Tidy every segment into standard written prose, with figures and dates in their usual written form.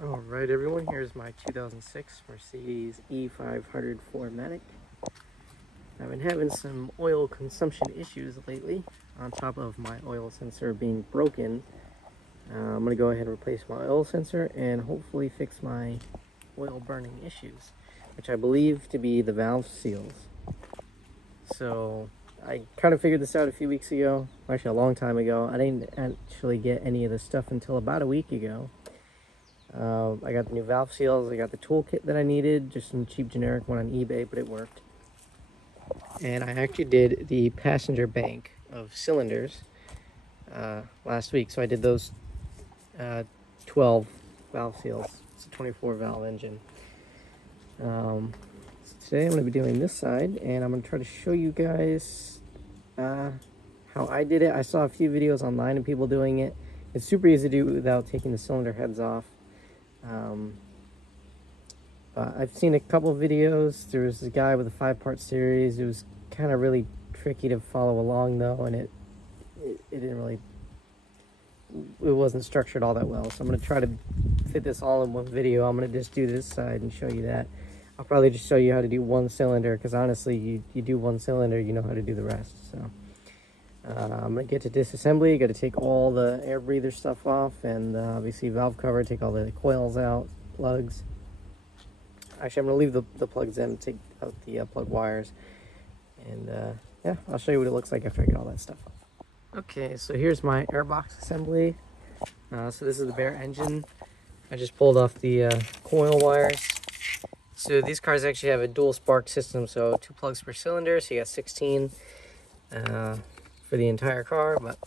Alright everyone, here's my 2006 Mercedes E500 4MATIC. I've been having some oil consumption issues lately, on top of my oil sensor being broken. I'm going to go ahead and replace my oil sensor and hopefully fix my oil burning issues, which I believe to be the valve seals. So I kind of figured this out a few weeks ago, actually a long time ago. I didn't actually get any of this stuff until about a week ago. I got the new valve seals, I got the toolkit that I needed, just some cheap generic one on eBay, but it worked. And I actually did the passenger bank of cylinders last week, so I did those 12 valve seals. It's a 24 valve engine. So today I'm going to be doing this side, and I'm going to try to show you guys how I did it. I saw a few videos online of people doing it. It's super easy to do without taking the cylinder heads off. I've seen a couple of videos. There was a guy with a 5-part series. It was kind of really tricky to follow along though, and it didn't really, it wasn't structured all that well. So I'm going to try to fit this all in one video. I'm going to just do this side and show you that. I'll probably just show you how to do one cylinder, because honestly, you do one cylinder, you know how to do the rest. So I'm going to get to disassembly. You got to take all the air breather stuff off, and obviously valve cover, take all the coils out, plugs. Actually, I'm going to leave the plugs in, take out the plug wires, and yeah, I'll show you what it looks like after I get all that stuff off. Okay, so here's my airbox assembly. So this is the bare engine. I just pulled off the coil wires. So these cars actually have a dual spark system, so 2 plugs per cylinder, so you got 16 for the entire car. But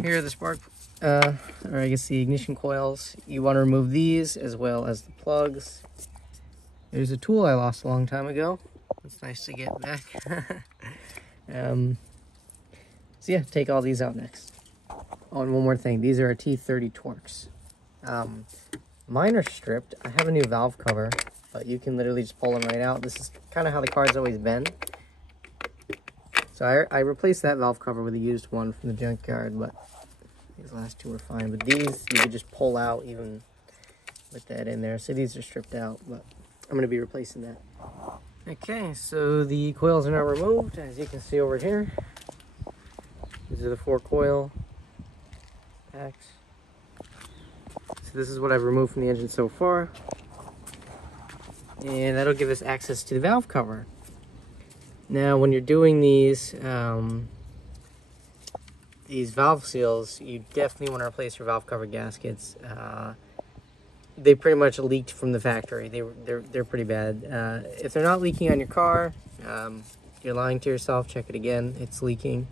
here are the spark, or I guess the ignition coils. You want to remove these as well as the plugs. There's a tool I lost a long time ago. It's nice to get back. So yeah, take all these out next. Oh, and one more thing. These are T30 Torx. Mine are stripped. I have a new valve cover, but you can literally just pull them right out. This is kind of how the car's always been. So I replaced that valve cover with a used one from the junkyard, but these last 2 are fine. But these you could just pull out even with that in there. So these are stripped out, but I'm going to be replacing that. Okay, so the coils are now removed, as you can see over here. These are the 4 coil packs. So this is what I've removed from the engine so far. And that'll give us access to the valve cover. Now, when you're doing these valve seals, you definitely want to replace your valve cover gaskets. They pretty much leaked from the factory. They're pretty bad. If they're not leaking on your car, you're lying to yourself. Check it again. It's leaking.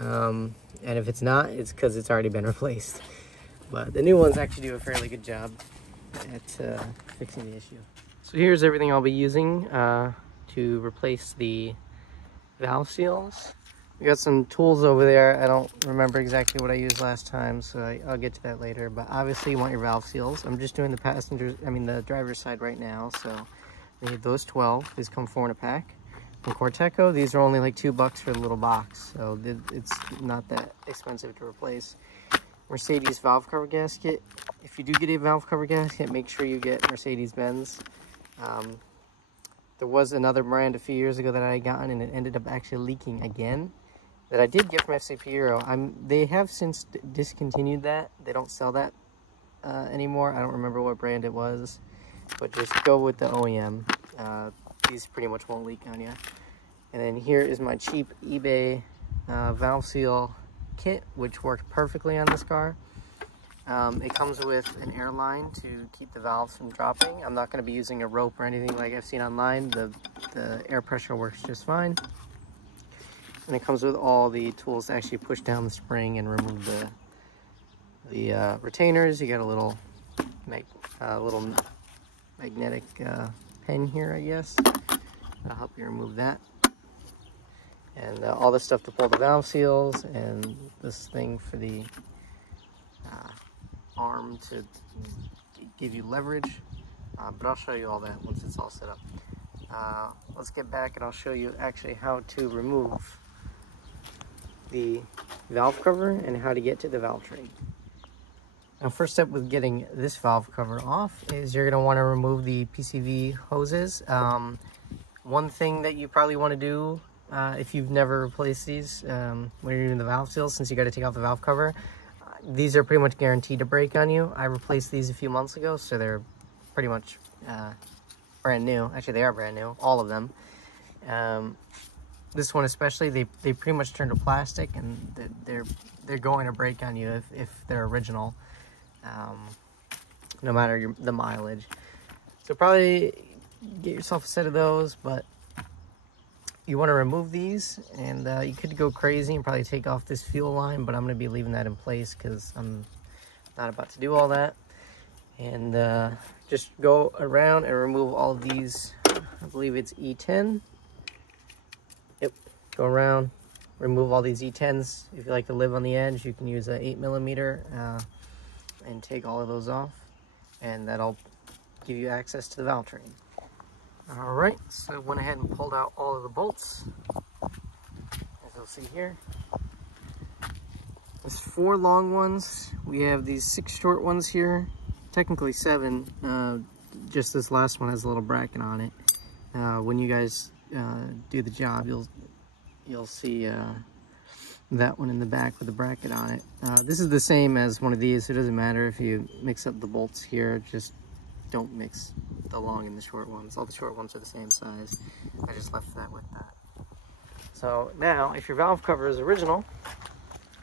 And if it's not, it's because it's already been replaced. But the new ones actually do a fairly good job at fixing the issue. So here's everything I'll be using to replace the valve seals. We got some tools over there. I don't remember exactly what I used last time, so I'll get to that later. But obviously you want your valve seals. I'm just doing the driver's side right now. So we need those 12. These come 4 in a pack. From Corteco, these are only like $2 for the little box, so it's not that expensive to replace. Mercedes valve cover gasket. If you do get a valve cover gasket, make sure you get Mercedes-Benz. There was another brand a few years ago that I had gotten, and it ended up actually leaking again, that I did get from FCP Euro. They have since discontinued that. They don't sell that anymore. I don't remember what brand it was, but just go with the OEM. These pretty much won't leak on you. And then here is my cheap eBay valve seal kit, which worked perfectly on this car. It comes with an air line to keep the valves from dropping. I'm not going to be using a rope or anything like I've seen online. The air pressure works just fine. And it comes with all the tools to actually push down the spring and remove the retainers. You got a little magnetic pen here, I guess. That'll help you remove that. And all this stuff to pull the valve seals, and this thing for the arm to give you leverage. But I'll show you all that once it's all set up. Let's get back and I'll show you actually how to remove the valve cover and how to get to the valve train. Now, first step with getting this valve cover off is you're going to want to remove the PCV hoses. One thing that you probably want to do if you've never replaced these when you're doing the valve seals, since you got to take off the valve cover, these are pretty much guaranteed to break on you. I replaced these a few months ago, so they're pretty much brand new. Actually, they are brand new, all of them. This one especially, they pretty much turn to plastic, and they're going to break on you if they're original, no matter the mileage. So probably get yourself a set of those, but you want to remove these, and you could go crazy and probably take off this fuel line, but I'm going to be leaving that in place because I'm not about to do all that. And just go around and remove all of these. I believe it's E10. Yep, go around, remove all these E10s. If you like to live on the edge, you can use a 8mm and take all of those off, and that'll give you access to the valve train. All right, so I went ahead and pulled out all of the bolts, as you'll see here. There's 4 long ones. We have these 6 short ones here, technically 7. Just this last one has a little bracket on it. When you guys do the job, you'll see that one in the back with the bracket on it. This is the same as one of these, so it doesn't matter if you mix up the bolts here. Just don't mix the long and the short ones. All the short ones are the same size. I just left that with that. So now, if your valve cover is original,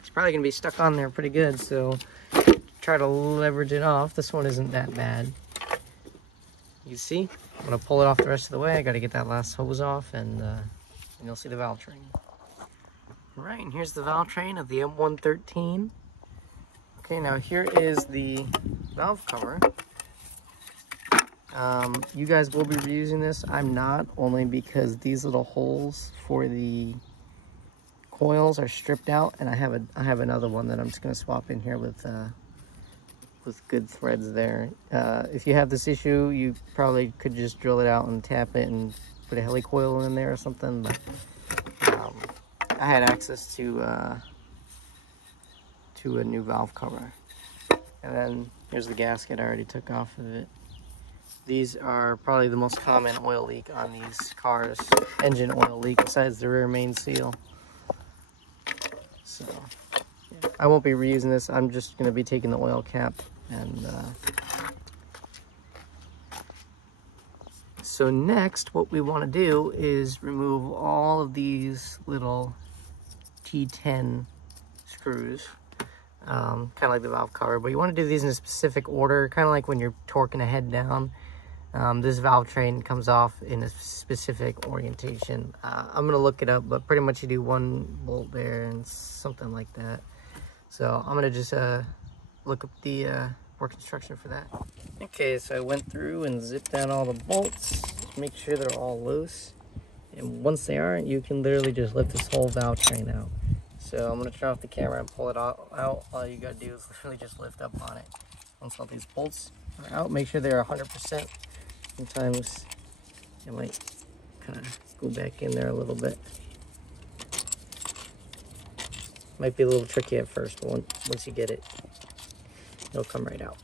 it's probably going to be stuck on there pretty good, so try to leverage it off. This one isn't that bad. You see, I'm going to pull it off the rest of the way. I got to get that last hose off, and you'll see the valve train. All right, and here's the valve train of the M113. Okay, now here is the valve cover. You guys will be reusing this. I'm not, only because these little holes for the coils are stripped out, and I have another one that I'm just going to swap in here with good threads there. If you have this issue, you probably could just drill it out and tap it and put a heli coil in there or something, but I had access to a new valve cover. And then here's the gasket I already took off of it. These are probably the most common oil leak on these cars, engine oil leak, besides the rear main seal. So yeah, I won't be reusing this. I'm just going to be taking the oil cap, and so next what we want to do is remove all of these little T10 screws, kind of like the valve cover, but you want to do these in a specific order, kind of like when you're torquing a head down. This valve train comes off in a specific orientation. I'm going to look it up, but pretty much you do 1 bolt there and something like that. So I'm going to just look up the work instruction for that. Okay, so I went through and zipped down all the bolts, make sure they're all loose. And once they are, you can literally just lift this whole valve train out. So I'm going to turn off the camera and pull it out. All you got to do is literally just lift up on it. Once all these bolts are out, make sure they're 100%. Sometimes it might kind of go back in there a little bit. Might be a little tricky at first, but once you get it, it'll come right out.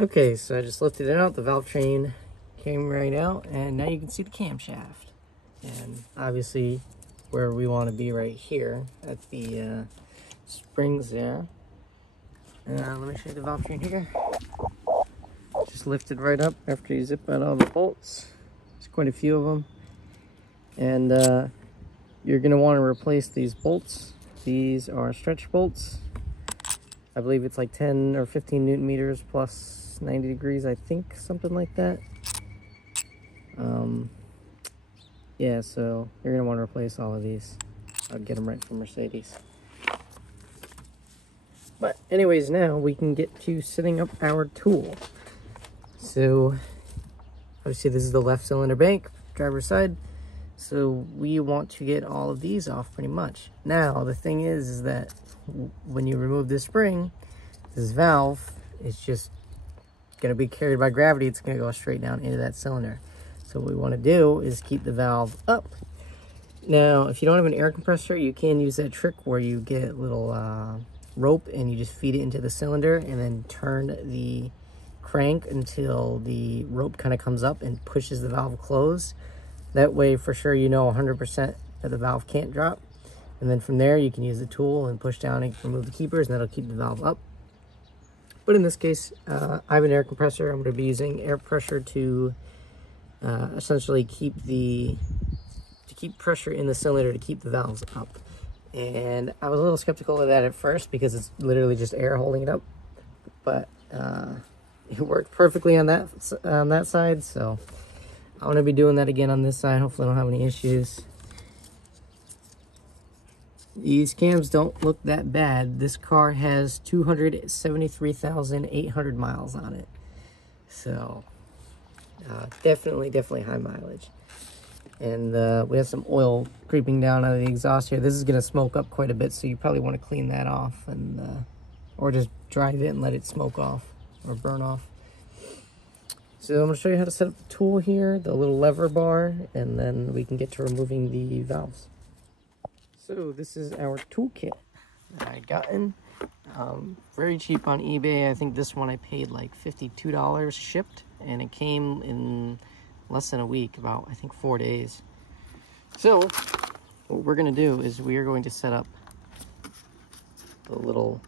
Okay, so I just lifted it out. The valve train came right out, and now you can see the camshaft. And obviously, where we want to be right here at the springs there. Let me show you the valve train here. Just lifted right up after you zip out all the bolts. There's quite a few of them. And you're going to want to replace these bolts. These are stretch bolts. I believe it's like 10 or 15 Newton meters plus 90 degrees, I think, something like that. Yeah, so you're going to want to replace all of these. I'll get them right from Mercedes. But anyways, now we can get to setting up our tool. So obviously this is the left cylinder bank, driver's side. So we want to get all of these off pretty much. Now the thing is that when you remove this spring, this valve is just going to be carried by gravity. It's going to go straight down into that cylinder. So what we want to do is keep the valve up. Now, if you don't have an air compressor, you can use that trick where you get little rope and you just feed it into the cylinder and then turn the crank until the rope kind of comes up and pushes the valve closed. That way for sure you know 100% that the valve can't drop. And then from there you can use the tool and push down and remove the keepers, and that'll keep the valve up. But in this case, I have an air compressor. I'm going to be using air pressure to essentially keep pressure in the cylinder to keep the valves up. And I was a little skeptical of that at first because it's literally just air holding it up, but it worked perfectly on that side. So I'm going to be doing that again on this side. Hopefully I don't have any issues. These cams don't look that bad. This car has 273,800 miles on it. So definitely high mileage. And we have some oil creeping down out of the exhaust here. This is going to smoke up quite a bit, so you probably want to clean that off, and or just drive it and let it smoke off or burn off. So I'm going to show you how to set up the tool here, the little lever bar, and then we can get to removing the valves. So this is our toolkit that I gotten. Very cheap on eBay. I think this one I paid like $52 shipped, and it came in less than a week, about I think 4 days. So what we're going to do is we are going to set up the little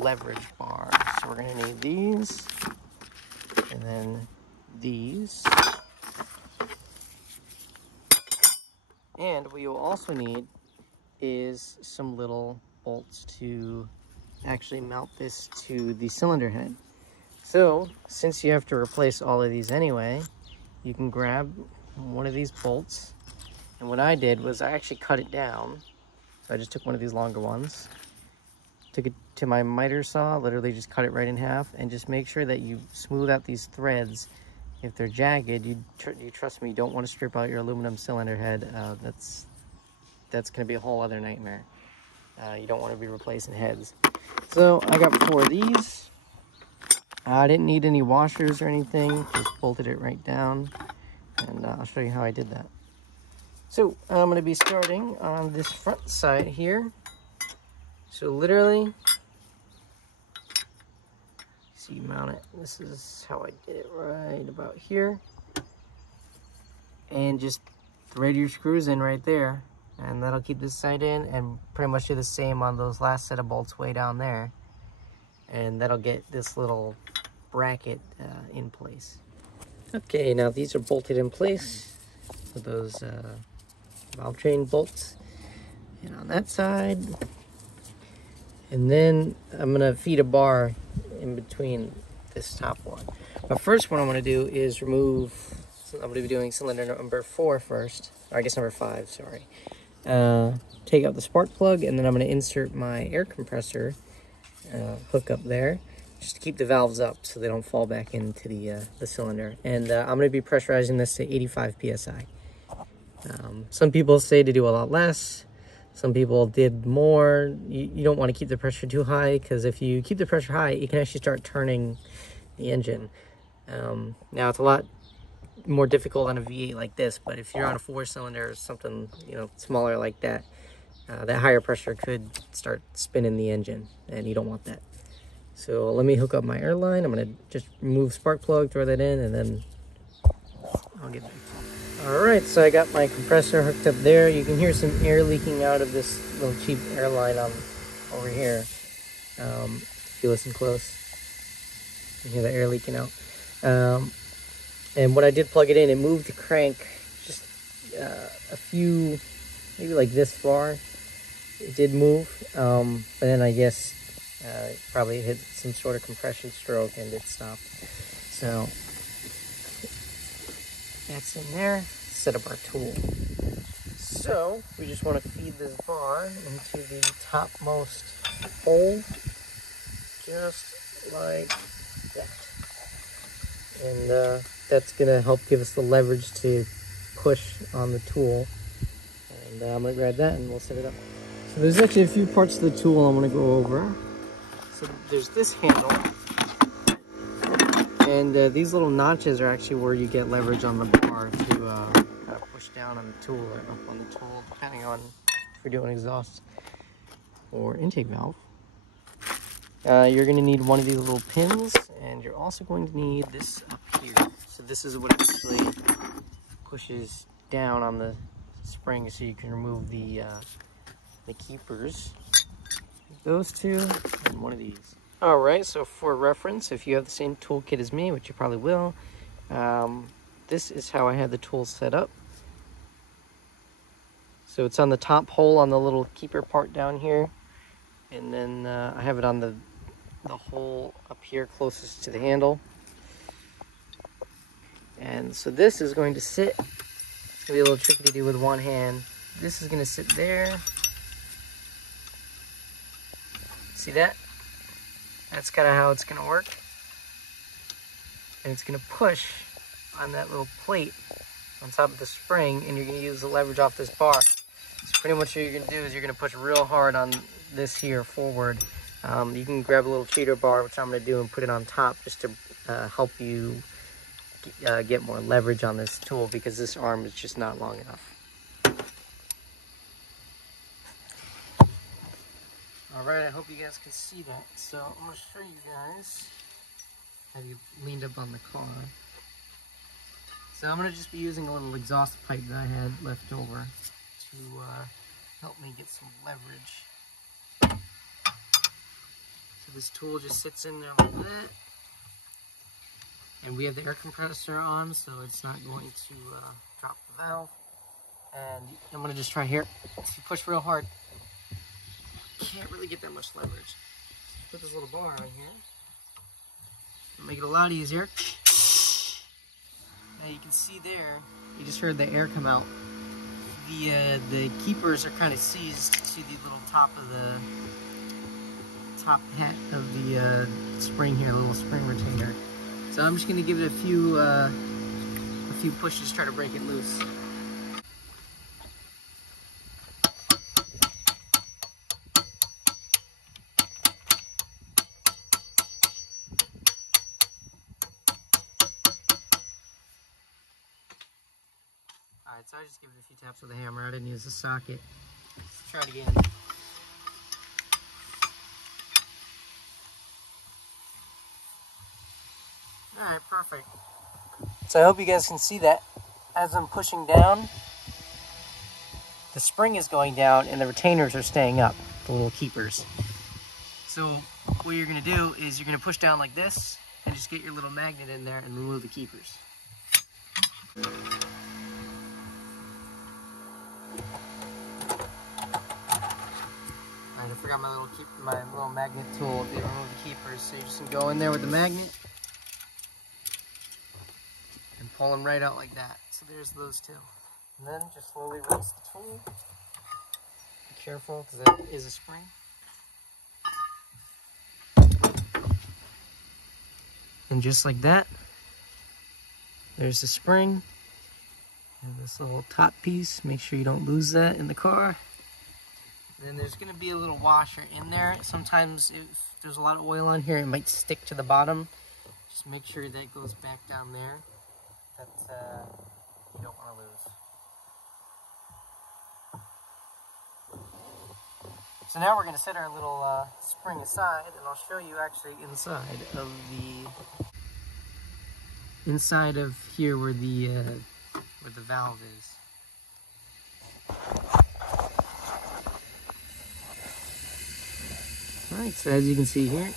leverage bar. So we're going to need these, and then these, and what you'll also need is some little bolts to actually mount this to the cylinder head. So since you have to replace all of these anyway, you can grab one of these bolts, and what I did was I actually cut it down. So I just took one of these longer ones, took it to my miter saw, literally just cut it right in half, and just make sure that you smooth out these threads. If they're jagged, you trust me, you don't want to strip out your aluminum cylinder head. That's going to be a whole other nightmare. You don't want to be replacing heads. So I got 4 of these. I didn't need any washers or anything, just bolted it right down, and I'll show you how I did that. So I'm going to be starting on this front side here. So literally, so you mount it. This is how I did it, right about here, and just thread your screws in right there, and that'll keep this side in, and pretty much do the same on those last set of bolts way down there, and that'll get this little bracket in place. Okay, now these are bolted in place with those valve train bolts, and on that side, and then I'm gonna feed a bar in between this top one. But first, what I'm gonna do is remove, I'm gonna be doing cylinder number 4 first, or I guess number 5, sorry. Take out the spark plug, and then I'm going to insert my air compressor hook up there, just to keep the valves up so they don't fall back into the cylinder. And I'm going to be pressurizing this to 85 psi. Some people say to do a lot less. Some people did more. You don't want to keep the pressure too high, because if you keep the pressure high, you can actually start turning the engine. Now it's a lot more difficult on a V8 like this, but if you're on a 4-cylinder or something, you know, smaller like that, that higher pressure could start spinning the engine, and you don't want that. So let me hook up my air line. I'm going to just remove spark plug, throw that in, and then I'll get back. All right, so I got my compressor hooked up there. You can hear some air leaking out of this little cheap air line over here. If you listen close, you can hear the air leaking out. And when I did plug it in, it moved the crank just a few, maybe like this far. It did move, but then I guess it probably hit some sort of compression stroke and it stopped. So that's in there. Set up our tool. So we just want to feed this bar into the topmost hole, just like that. And that's going to help give us the leverage to push on the tool. And I'm going to grab that and we'll set it up. So there's actually a few parts of the tool I'm going to go over. So there's this handle. And these little notches are actually where you get leverage on the bar to kind of push down on the tool or up on the tool, depending on if you're doing exhaust or intake valve. You're going to need one of these little pins, and you're also going to need this up here. So this is what actually pushes down on the spring, so you can remove the keepers. Those two and one of these. All right, so for reference, if you have the same toolkit as me, which you probably will, this is how I had the tools set up. So it's on the top hole on the little keeper part down here, and then I have it on the hole up here closest to the handle. And so this is going to sit, it's going to be a little tricky to do with one hand. This is going to sit there. See that? That's kind of how it's going to work. And it's going to push on that little plate on top of the spring, and you're going to use the leverage off this bar. So pretty much what you're going to do is you're going to push real hard on this here forward. You can grab a little cheater bar, which I'm going to do, and put it on top just to help you get more leverage on this tool, because this arm is just not long enough. Alright, I hope you guys can see that. So I'm going to show you guys how you leaned up on the car. So I'm going to just be using a little exhaust pipe that I had left over to help me get some leverage. So this tool just sits in there like that. And we have the air compressor on, so it's not going to drop the valve. And I'm going to just try here. So you push real hard. Can't really get that much leverage. Put this little bar on here. Make it a lot easier. Now you can see there, you just heard the air come out. The keepers are kind of seized to the little top of the top hat of the spring here, a little spring retainer. So I'm just going to give it a few pushes, try to break it loose. Alright, so I just give it a few taps with a hammer. I didn't use the socket. Let's try it again. Alright, perfect. So I hope you guys can see that. As I'm pushing down, the spring is going down and the retainers are staying up, the little keepers. So what you're going to do is you're going to push down like this and just get your little magnet in there and remove the keepers. I forgot my little magnet tool to remove the keepers. So you're just gonna go in there with the magnet and pull them right out like that. So there's those two. And then just slowly release the tool. Be careful, because that is a spring. And just like that, there's the spring. And this little top piece, make sure you don't lose that in the car. And then there's going to be a little washer in there. Sometimes if there's a lot of oil on here, it might stick to the bottom. Just make sure that goes back down there. That you don't want to lose. So now we're going to set our little spring aside, and I'll show you actually inside of here where the valve is. Alright, so as you can see here,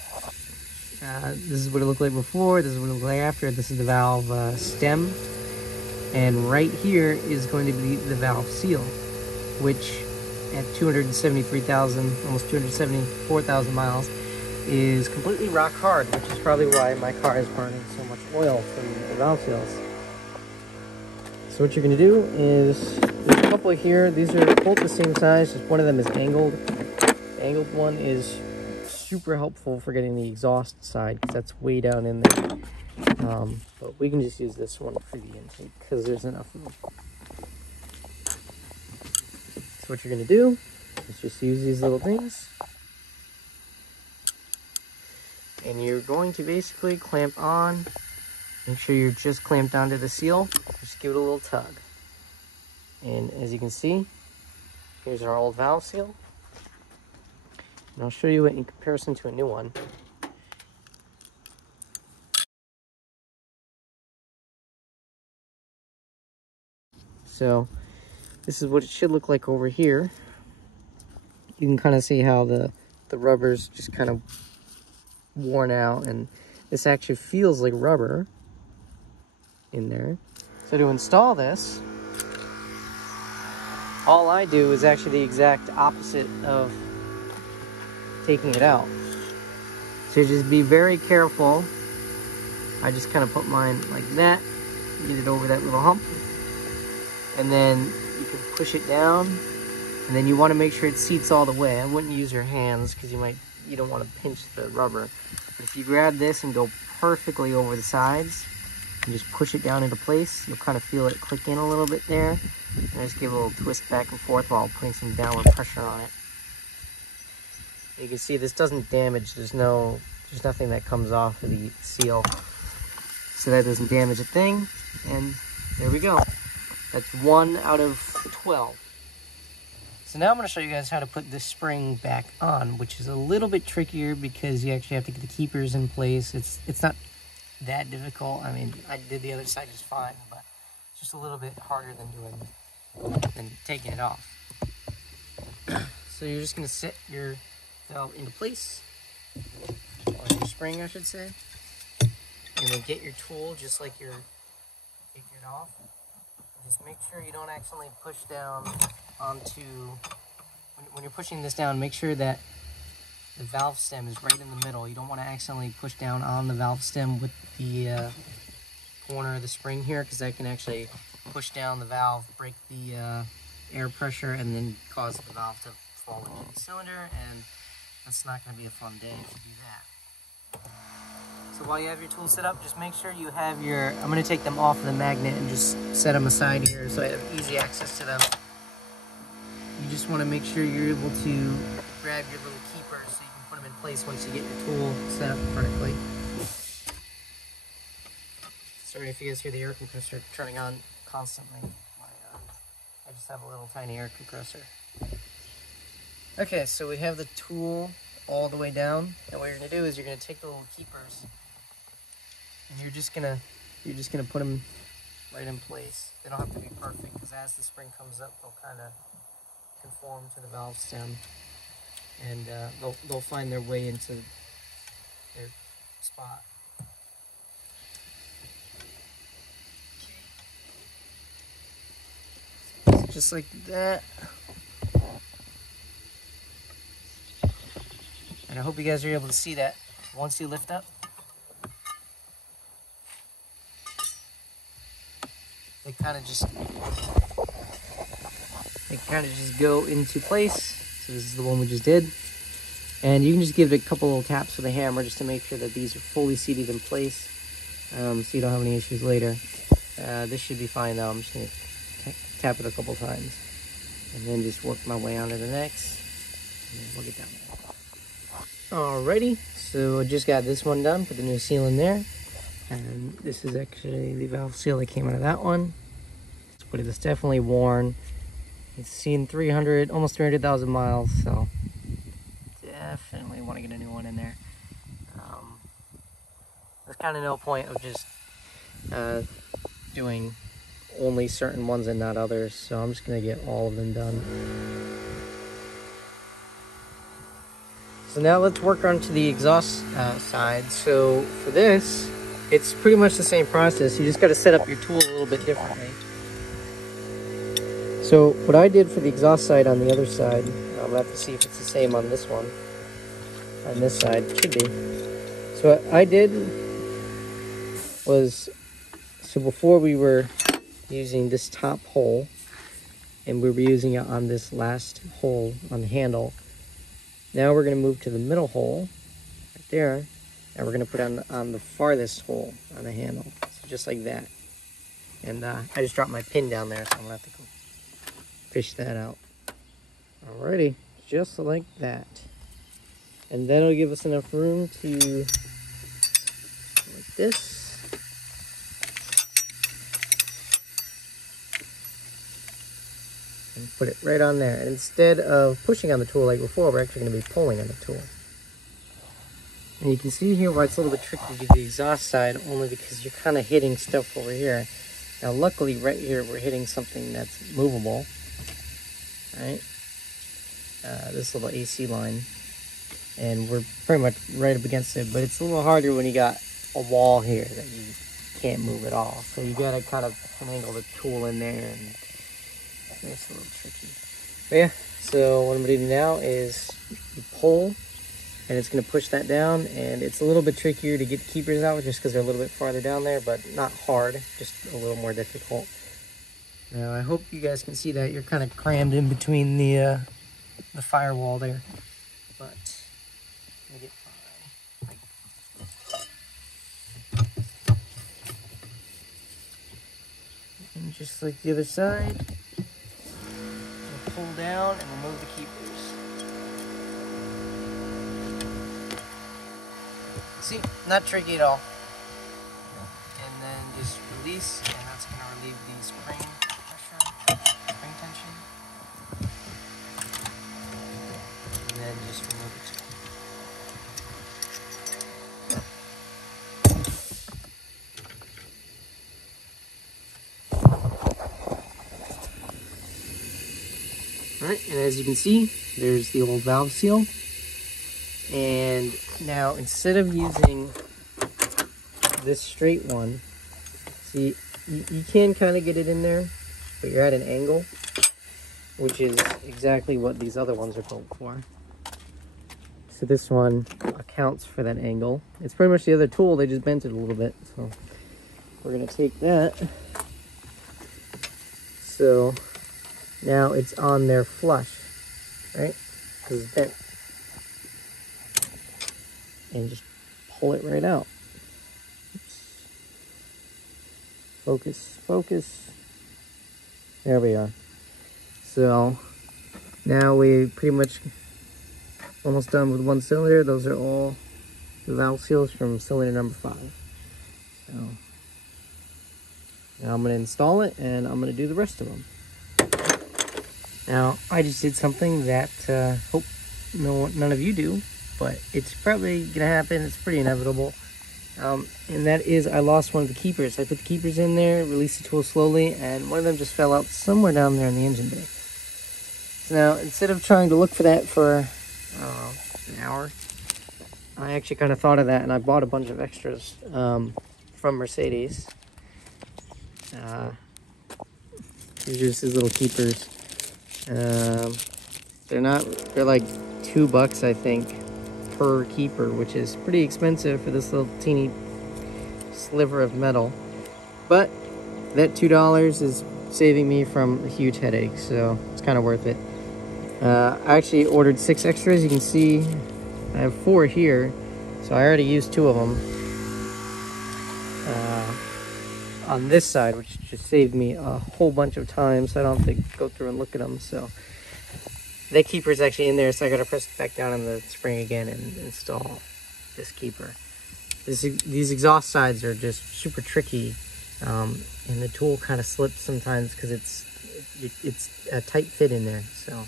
this is what it looked like before, this is what it looked like after. This is the valve stem, and right here is going to be the valve seal, which at 273,000, almost 274,000 miles, is completely rock hard, which is probably why my car is burning so much oil from the valve seals. So what you're going to do is, there's a couple here, these are both the same size, just one of them is angled. The angled one is super helpful for getting the exhaust side, because that's way down in there. But we can just use this one for the intake, because there's enough of them. So what you're going to do is just use these little things. And you're going to basically clamp on. Make sure you're just clamped onto the seal. Just give it a little tug. And as you can see, here's our old valve seal. And I'll show you it in comparison to a new one. So this is what it should look like over here. You can kind of see how the rubber's just kind of worn out, and this actually feels like rubber in there. So to install this, all I do is actually the exact opposite of taking it out. So just be very careful. I just kind of put mine like that, get it over that little hump, and then you can push it down, and then you want to make sure it seats all the way. I wouldn't use your hands because you don't want to pinch the rubber. But if you grab this and go perfectly over the sides and just push it down into place, you'll kind of feel it click in a little bit there. And just give a little twist back and forth while putting some downward pressure on it. You can see this doesn't damage. There's nothing that comes off of the seal, so that doesn't damage a thing. And there we go. That's 1 out of 12. So now I'm going to show you guys how to put this spring back on, which is a little bit trickier because you actually have to get the keepers in place. It's not that difficult. I mean, I did the other side just fine, but it's just a little bit harder than taking it off. So you're just going to set your valve into place, or your spring I should say, and then get your tool just like you're taking it off. Just make sure you don't accidentally push down onto, when you're pushing this down, make sure that the valve stem is right in the middle. You don't want to accidentally push down on the valve stem with the corner of the spring here, because that can actually push down the valve, break the air pressure, and then cause the valve to fall into the cylinder, and that's not going to be a fun day if you do that. So while you have your tool set up, just make sure you have your, I'm going to take them off of the magnet and just set them aside here so I have easy access to them. You just want to make sure you're able to grab your little keeper so you can put them in place once you get your tool set up correctly. Sorry if you guys hear the air compressor turning on constantly. I just have a little tiny air compressor. Okay, so we have the tool all the way down, and what you're going to do is you're going to take the little keepers, and you're just gonna put them right in place. They don't have to be perfect, because as the spring comes up, they'll kind of conform to the valve stem, and they'll find their way into their spot. So just like that. And I hope you guys are able to see that once you lift up. They kind of just go into place. So this is the one we just did. And you can just give it a couple little taps with a hammer just to make sure that these are fully seated in place, so you don't have any issues later. This should be fine though. I'm just going to tap it a couple times and then just work my way onto the next. And then we'll get down there. Alrighty, so I just got this one done, put the new seal in there, and this is actually the valve seal that came out of that one. But it's definitely worn. It's seen almost 300,000 miles, so definitely want to get a new one in there. There's kind of no point of just doing only certain ones and not others, so I'm just going to get all of them done. So now let's work on to the exhaust side. So for this, it's pretty much the same process. You just got to set up your tool a little bit differently. So what I did for the exhaust side on the other side, I'll have to see if it's the same on this one. On this side, it should be. So what I did was, so before we were using this top hole, and we were using it on this last hole on the handle. Now we're going to move to the middle hole, right there, and we're going to put on the farthest hole on the handle. So just like that. And I just dropped my pin down there, so I'm going to have to go fish that out. Alrighty, just like that. And that'll give us enough room to, like this. And put it right on there. And instead of pushing on the tool like before, we're actually going to be pulling on the tool. And you can see here why it's a little bit tricky to do the exhaust side, only because you're kind of hitting stuff over here. Now luckily right here we're hitting something that's movable, right? This little AC line, and we're pretty much right up against it, but it's a little harder when you got a wall here that you can't move at all. So you gotta kind of finagle the tool in there, and it's a little tricky. But yeah, so what I'm gonna do now is you pull, and it's going to push that down, and it's a little bit trickier to get the keepers out just because they're a little bit farther down there, but not hard, just a little more difficult. Now I hope you guys can see that you're kind of crammed in between the firewall there, but we get fine. And just like the other side, we'll pull down and remove the keepers. See, not tricky at all. And then just release, and that's going to relieve the spring pressure, spring tension. And then just remove it. Alright, and as you can see, there's the old valve seal. And now instead of using this straight one, see, you can kind of get it in there, but you're at an angle, which is exactly what these other ones are built for. So this one accounts for that angle. It's pretty much the other tool, they just bent it a little bit. So we're gonna take that. So now it's on there flush, right? Because it's bent. And just pull it right out. Oops. Focus, focus. There we are. So now we pretty much almost done with one cylinder. Those are all the valve seals from cylinder number 5. So now I'm going to install it, and I'm going to do the rest of them. Now I just did something that hope none of you do, but it's probably gonna happen. It's pretty inevitable, and that is I lost one of the keepers. I put the keepers in there, released the tool slowly, and one of them just fell out somewhere down there in the engine bay. So now instead of trying to look for that for an hour, I actually kind of thought of that, and I bought a bunch of extras from Mercedes. These are just these little keepers. They're like $2, I think, per keeper, which is pretty expensive for this little teeny sliver of metal. But that $2 is saving me from a huge headache, so it's kind of worth it. I actually ordered 6 extras. You can see I have 4 here, so I already used 2 of them on this side, which just saved me a whole bunch of time, so I don't have to go through and look at them. So that keeper is actually in there, so I gotta press it back down on the spring again and install this keeper. These exhaust sides are just super tricky, and the tool kind of slips sometimes because it's a tight fit in there. So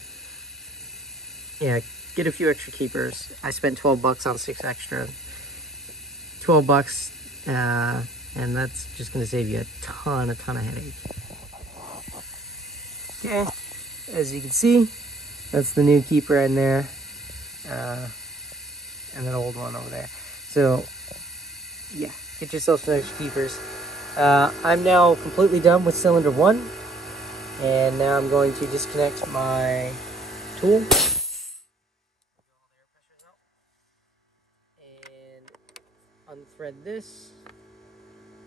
yeah, get a few extra keepers. I spent $12 on 6 extra. $12, and that's just gonna save you a ton of headache. Okay, as you can see, that's the new keeper in there, and that old one over there. So yeah, get yourself some extra keepers. I'm now completely done with cylinder 1, and now I'm going to disconnect my tool and unthread this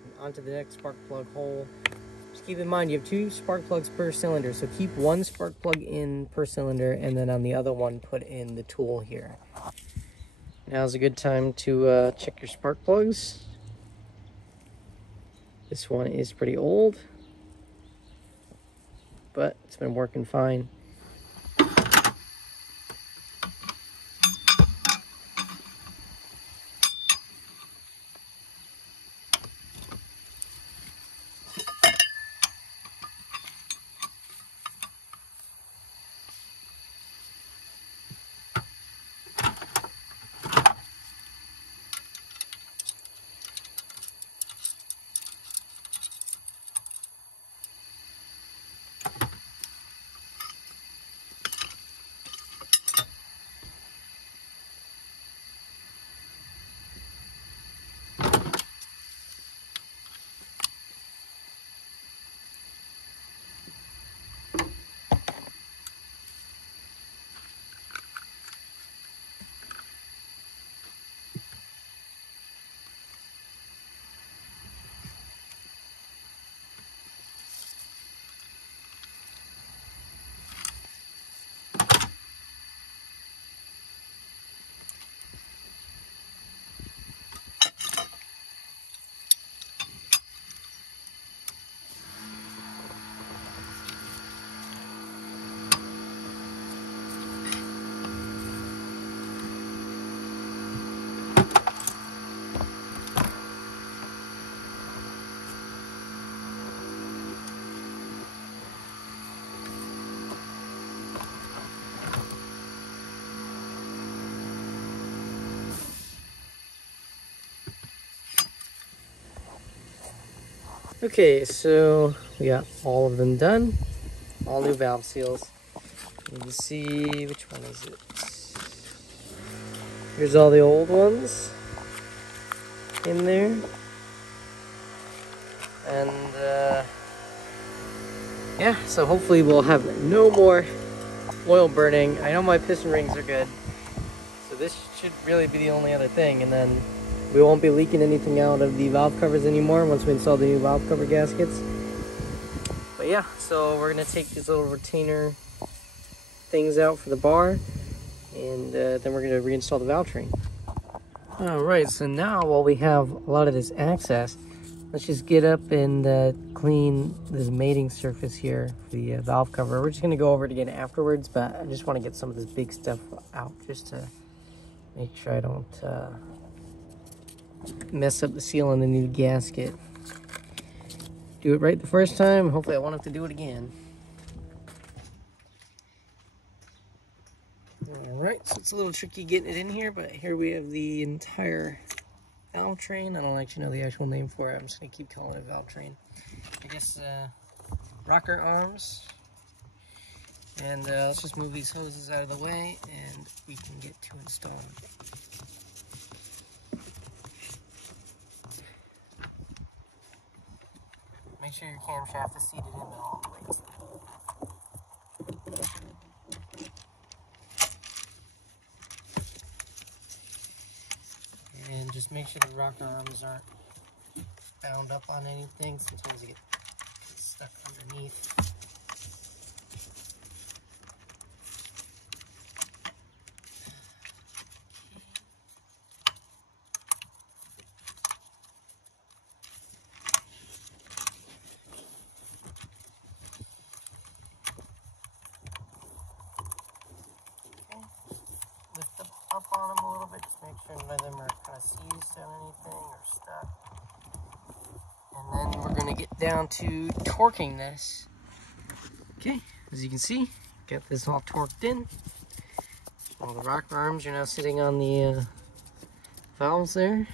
and onto the next spark plug hole. Just keep in mind you have 2 spark plugs per cylinder, so keep 1 spark plug in per cylinder, and then on the other one put in the tool here. Now's a good time to check your spark plugs. This one is pretty old, but it's been working fine. Okay, so we got all of them done. All new valve seals. You can see, which one is it? Here's all the old ones in there. And yeah, so hopefully we'll have no more oil burning. I know my piston rings are good, so this should really be the only other thing, and then we won't be leaking anything out of the valve covers anymore once we install the new valve cover gaskets. But yeah, so we're gonna take these little retainer things out for the bar, and then we're gonna reinstall the valve train. Alright, so now while we have a lot of this access, let's just get up and clean this mating surface here for the valve cover. We're just going to go over it again afterwards, but I just want to get some of this big stuff out just to make sure I don't mess up the seal on the new gasket. Do it right the first time. Hopefully I won't have to do it again. Alright, so it's a little tricky getting it in here, but here we have the entire valve train. I don't actually know the actual name for it. I'm just going to keep calling it valve train. I guess rocker arms. And let's just move these hoses out of the way and we can get to installing. Make sure your camshaft is seated in all the way. And just make sure the rocker arms aren't bound up on anything. Sometimes they get stuck underneath. Lift up on them a little bit, just make sure none of them are kind of seized on anything or stuck. And then we're going to get down to torquing this. Okay, as you can see, got this all torqued in. All the rocker arms are now sitting on the valves there.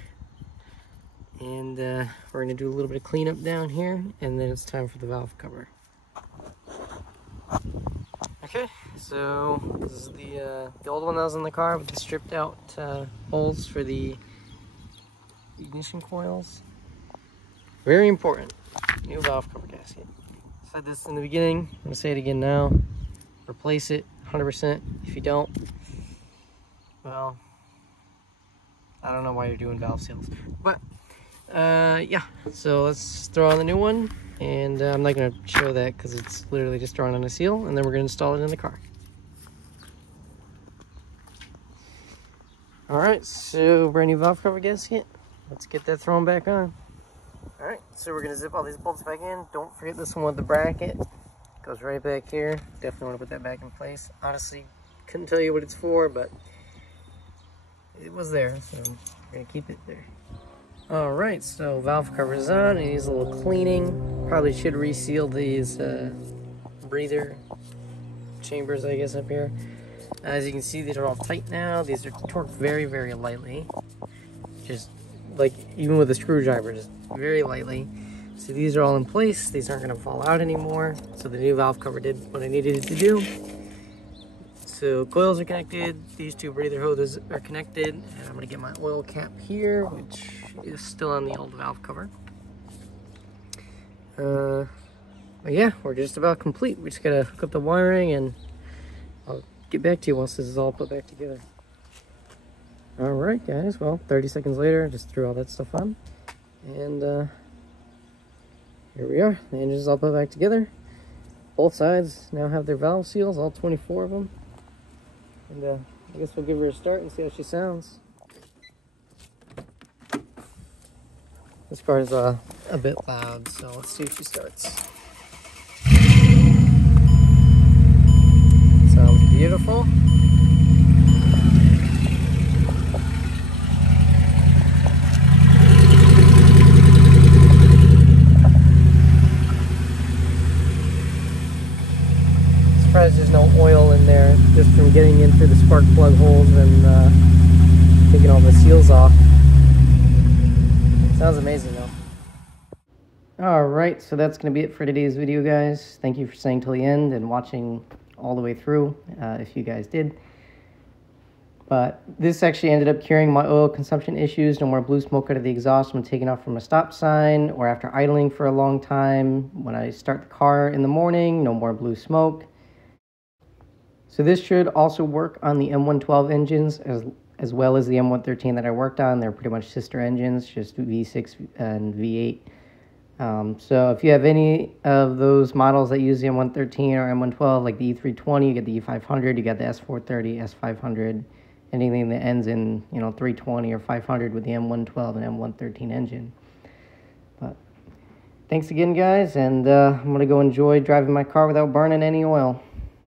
And we're going to do a little bit of cleanup down here, and then it's time for the valve cover. Okay, so this is the old one that was in the car with the stripped out holes for the ignition coils. Very important, new valve cover gasket. I said this in the beginning, I'm going to say it again now. Replace it 100%. If you don't, well, I don't know why you're doing valve seals. But yeah, so let's throw on the new one. And I'm not going to show that because it's literally just drawn on a seal, and then we're going to install it in the car. Alright, so brand new valve cover gasket. Let's get that thrown back on. Alright, so we're going to zip all these bolts back in. Don't forget this one with the bracket. Goes right back here. Definitely want to put that back in place. Honestly, couldn't tell you what it's for, but it was there, so we're going to keep it there. Alright, so valve cover is on. It needs a little cleaning. Probably should reseal these breather chambers, I guess, up here. As you can see, these are all tight now. These are torqued very, very lightly. Just like, even with a screwdriver, just very lightly. So these are all in place. These aren't going to fall out anymore. So the new valve cover did what I needed it to do. So coils are connected. These two breather hoses are connected. And I'm going to get my oil cap here, which is still on the old valve cover. But yeah, we're just about complete. We just gotta hook up the wiring, and I'll get back to you once this is all put back together. Alright guys, well, 30 seconds later, just threw all that stuff on. And here we are. The engine's all put back together. Both sides now have their valve seals, all 24 of them. And I guess we'll give her a start and see how she sounds. This car is a bit loud, so let's see if she starts. Sounds beautiful. Surprised there's no oil in there, just from getting in through the spark plug holes and taking all the seals off. Sounds amazing though. Alright, so that's going to be it for today's video, guys. Thank you for staying till the end and watching all the way through, if you guys did. But this actually ended up curing my oil consumption issues. No more blue smoke out of the exhaust when taking off from a stop sign or after idling for a long time. When I start the car in the morning, no more blue smoke. So this should also work on the M112 engines as well as the M113 that I worked on. They're pretty much sister engines, just V6 and V8. So if you have any of those models that use the M113 or M112, like the E320, you get the E500, you got the S430, S500, anything that ends in 320 or 500 with the M112 and M113 engine. But thanks again, guys, and I'm gonna go enjoy driving my car without burning any oil.